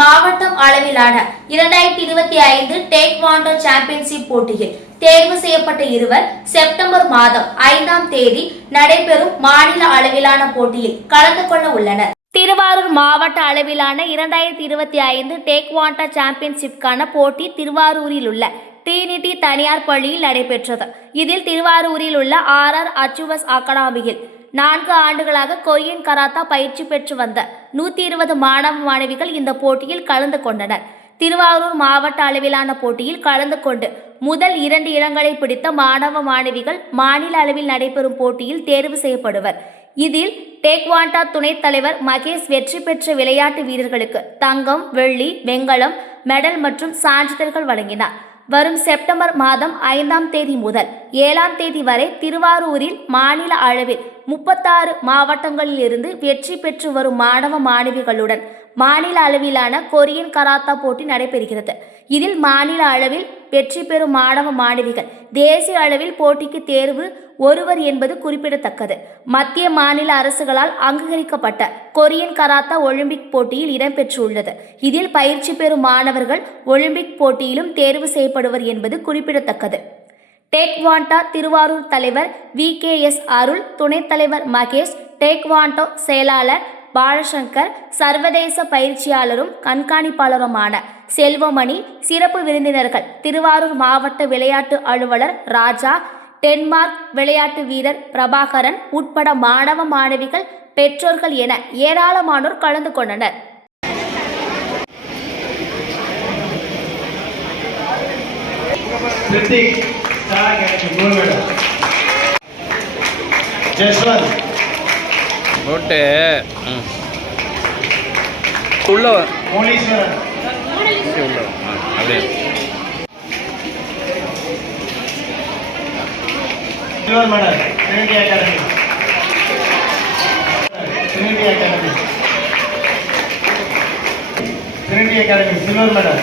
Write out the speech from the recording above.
மாவட்டம் அளவிலான இரண்டாயிரத்தி இருபத்தி ஐந்து டேக்வாண்டர் சாம்பியன்ஷிப் போட்டியில் தேர்வு செய்யப்பட்ட இருவர் செப்டம்பர் மாதம் ஐந்தாம் தேதி நடைபெறும் மாநில அளவிலான போட்டியில் கலந்து கொள்ள உள்ளனர். திருவாரூர் மாவட்ட அளவிலான இரண்டாயிரத்தி இருபத்தி ஐந்து டேக்வாண்டா சாம்பியன்ஷிப்கான போட்டி திருவாரூரில் உள்ள ட்ரினிட்டி தனியார் பள்ளியில் நடைபெற்றது. இதில் திருவாரூரில் உள்ள ஆர் ஆர் அச்சுவஸ் அகாடமியில் நான்கு ஆண்டுகளாக கொயின் கராத்தா பயிற்சி பெற்று வந்த நூற்றி இருபது மாணவ மாணவிகள் இந்த போட்டியில் கலந்து கொண்டனர். திருவாரூர் மாவட்ட அளவிலான போட்டியில் கலந்து கொண்டு முதல் இரண்டு இடங்களை பிடித்த மாணவ மாணவிகள் மாநில அளவில் நடைபெறும் போட்டியில் தேர்வு செய்யப்படுவர். இதில் டேக்வாண்டா துணைத் தலைவர் மகேஷ் வெற்றி பெற்ற விளையாட்டு வீரர்களுக்கு தங்கம் வெள்ளி வெங்கலம் மெடல் மற்றும் சான்றிதழ்கள் வழங்கினார். வரும் செப்டம்பர் மாதம் ஐந்தாம் தேதி முதல் ஏழாம் தேதி வரை திருவாரூரில் மாநில அளவில் முப்பத்தாறு மாவட்டங்களில் இருந்து வெற்றி பெற்று வரும் மாணவ மாணவிகளுடன் மாநில அளவிலான கொரியன் கராத்தா போட்டி நடைபெறுகிறது. இதில் மாநில அளவில் வெற்றி பெறும் மாணவ மாணவிகள் தேசிய அளவில் போட்டிக்கு தேர்வு ஒருவர் என்பது குறிப்பிடத்தக்கது. மத்திய மாநில அரசுகளால் அங்கீகரிக்கப்பட்ட கொரியன் கராத்தா ஒலிம்பிக் போட்டியில் இடம்பெற்றுள்ளது இதில் பயிற்சி பெறும் மாணவர்கள் ஒலிம்பிக் போட்டியிலும் தேர்வு செய்யப்படுவர் என்பது குறிப்பிடத்தக்கது. டேக்வாண்டா திருவாரூர் தலைவர் வி. கே. எஸ். அருள் துணைத் தலைவர் மகேஷ் டேக்வாண்டோ செயலாளர் பாலசங்கர் சர்வதேச பயிற்சியாளரும் கண்காணிப்பாளருமான செல்வமணி சிறப்பு விருந்தினர்கள் திருவாரூர் மாவட்ட விளையாட்டு அலுவலர் ராஜா டென்மார்க் விளையாட்டு வீரர் பிரபாகரன் உட்பட மாணவ மாணவிகள் பெற்றோர்கள் என ஏராளமானோர் கலந்து கொண்டனர். Rithik Star Academy gold medal Jaswant போட்டு உள்ள உள்ள அப்படியே. Silver medal Trinity Academy Trinity Academy Trinity Academy silver medal